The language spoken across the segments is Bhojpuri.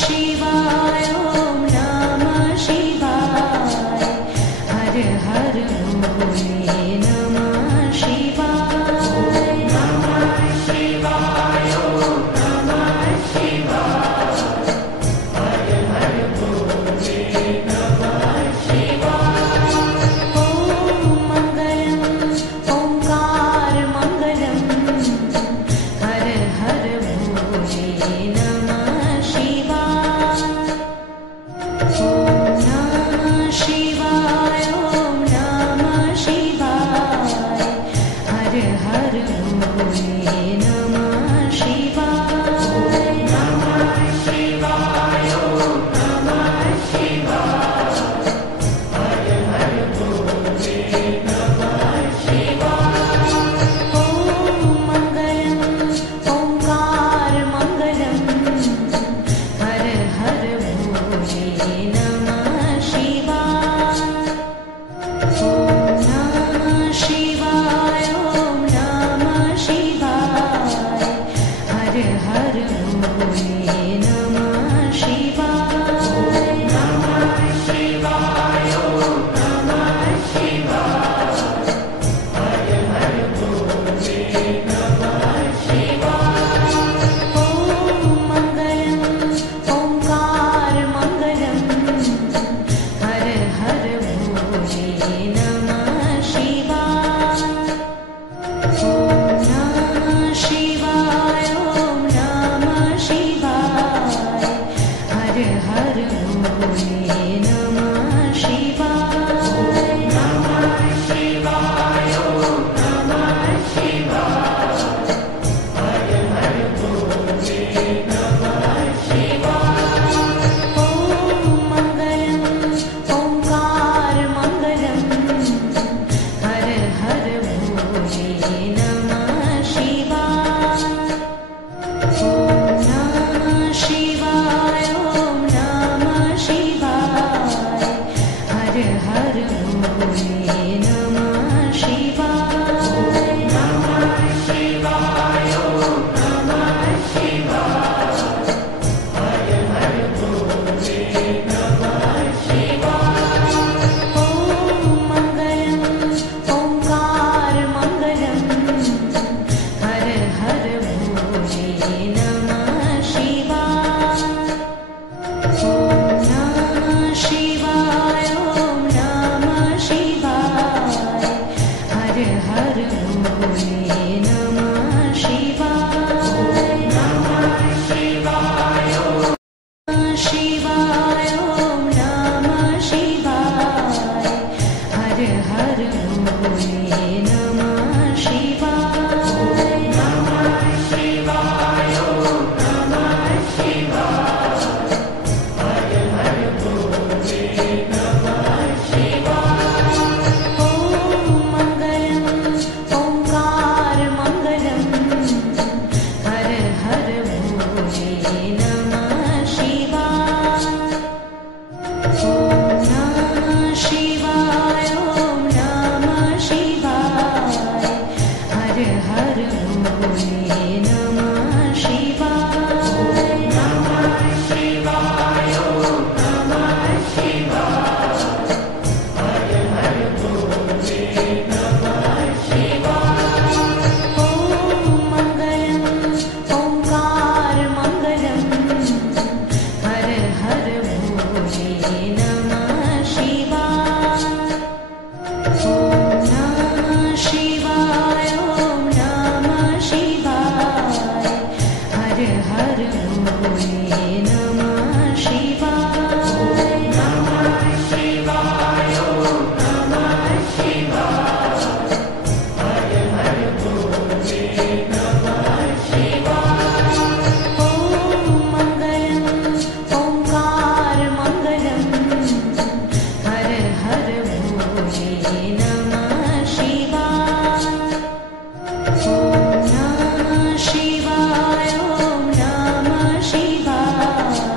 शिवाय ॐ नमः शिवाय हर हर भोले नमः शिवाय नमः शिवाय ॐ नमः शिवाय हर हर भोले नमः शिवाय ॐ मङ्गलम् ओङ्कार मङ्गलम् हर हर भोले नमः शिवाय ॐ नमः शिवाय ॐ नमः शिवाय हर हर भोले नमः शिवाय नमः शिवाय ॐ नमः शिवाय हर हर भोले नमः शिवाय ॐ मङ्गलम् ओङ्कार मङ्गलम् हर हर भोले नमः शिवाय ॐ नमः शिवाय ॐ नमः शिवाय हर हर भोले नमः शिवाय नमः शिवाय ॐ नमः शिवाय हर हर भोले नमः शिवाय ॐ मङ्गलम् ओङ्कार मङ्गलम् हर हर भोले नमः शिवाय ॐ नमः शिवाय ॐ नमः शिवाय हर हर भोले नमः शिवाय नमः शिवाय ॐ नमः शिवाय हर हर भोले नमः शिवाय ॐ मङ्गलम् ओङ्कार मङ्गलम् हर हर भोले नमः शिवाय ॐ नमः शिवाय ॐ नमः शिवाय हर हर भोले नमः शिवाय नमः शिवाय ॐ नमः शिवाय हर हर भोले नमः शिवाय ॐ मङ्गलम् ओङ्कार मङ्गलम् हर हर भोले नमः शिवाय ॐ नमः शिवाय ॐ नमः शिवाय हर हर भोले नमः शिवाय नमः शिवाय ॐ शिवाय ॐ नमः शिवाय हर हर भोले नमः शिवाय नमः शिवाय ॐ नमः शिवाय हर हर भोले नमः शिवाय ॐ मङ्गलम् ओङ्कार मङ्गलम् हर हर भोले नमः शिवाय ॐ नमः शिवाय ॐ नमः शिवाय हर हर भोले नमः शिवाय नमः शिवाय ॐ नमः शिवाय हर हर भोले नमः शिवाय ॐ मङ्गलम् ओङ्कार मङ्गलम् हर हर भोले नमः शिवाय ॐ नमः शिवाय ॐ नमः शिवाय हर हर भोले नमः शिवाय नमः शिवाय ॐ नमः शिवाय हर हर भोले नमः शिवाय ॐ मङ्गलम् ओङ्कार मङ्गलम् हर हर भोले नमः शिवाय ॐ नमः शिवाय ॐ नमः शिवाय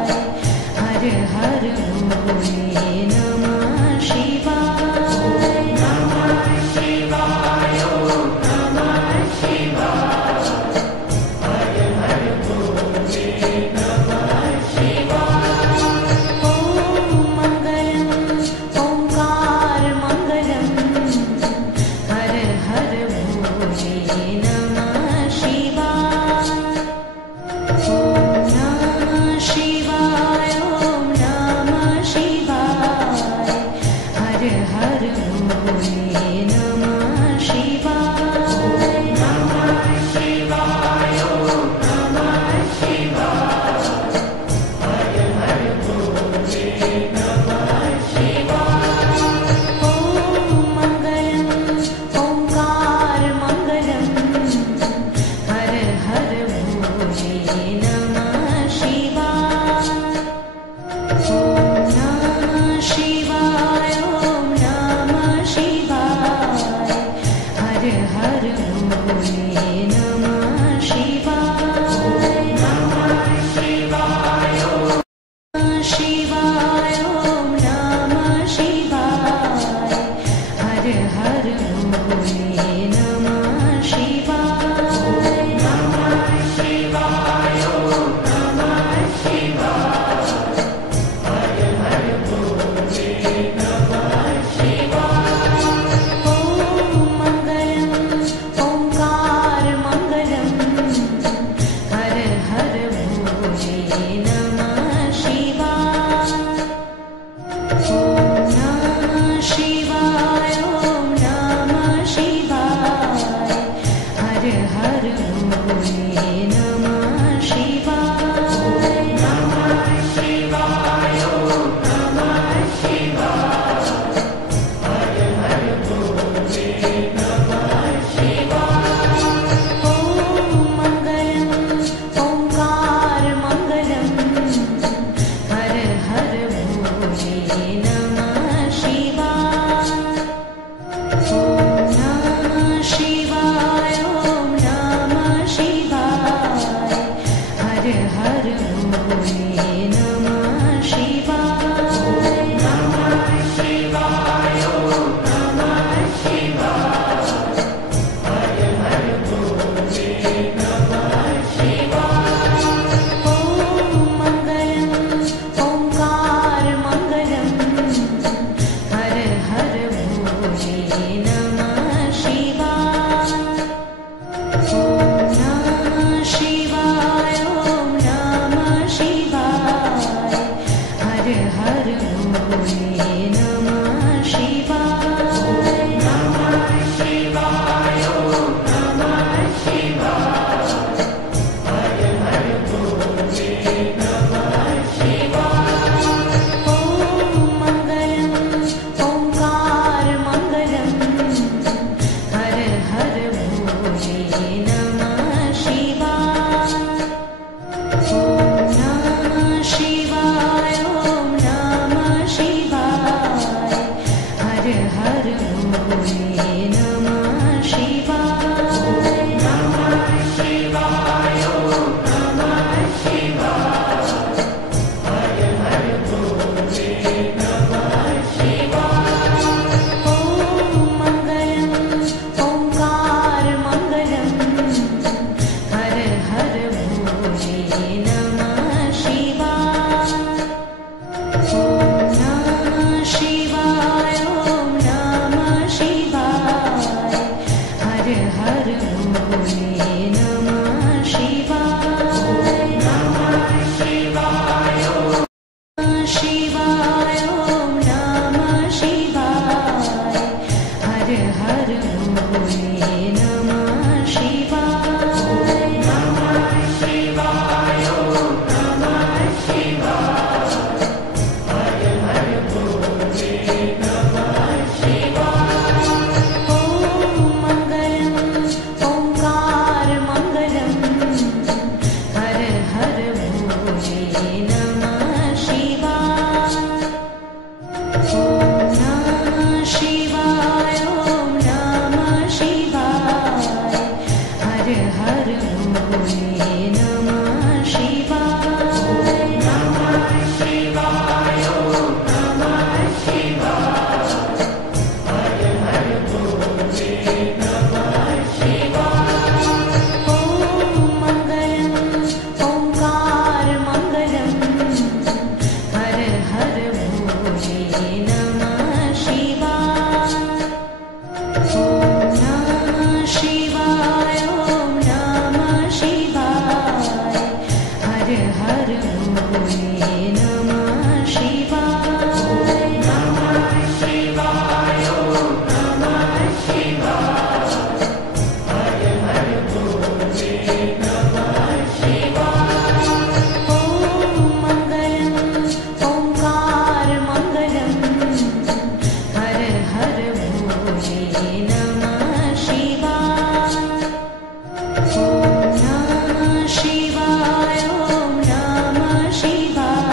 Shiva.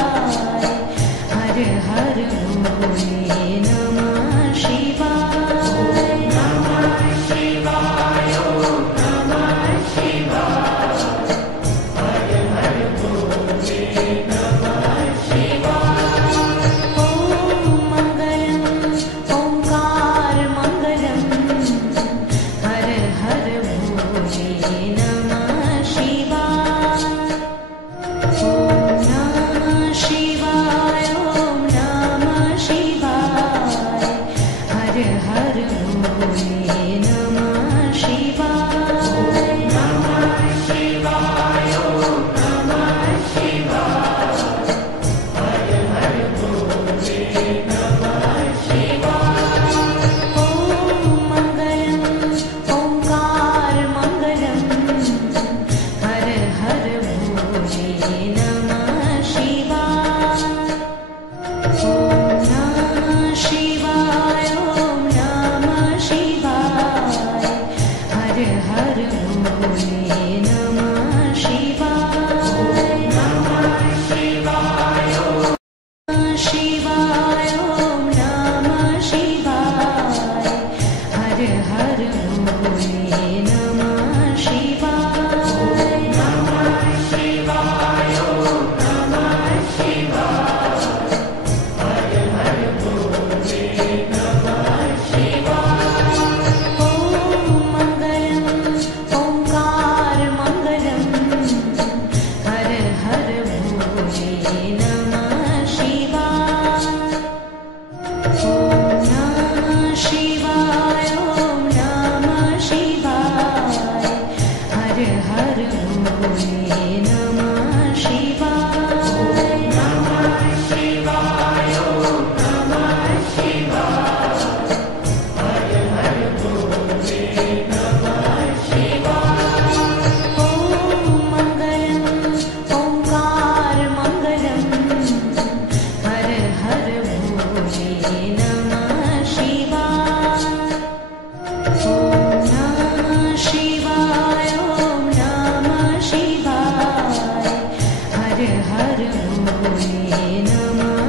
हर हर भोले नमः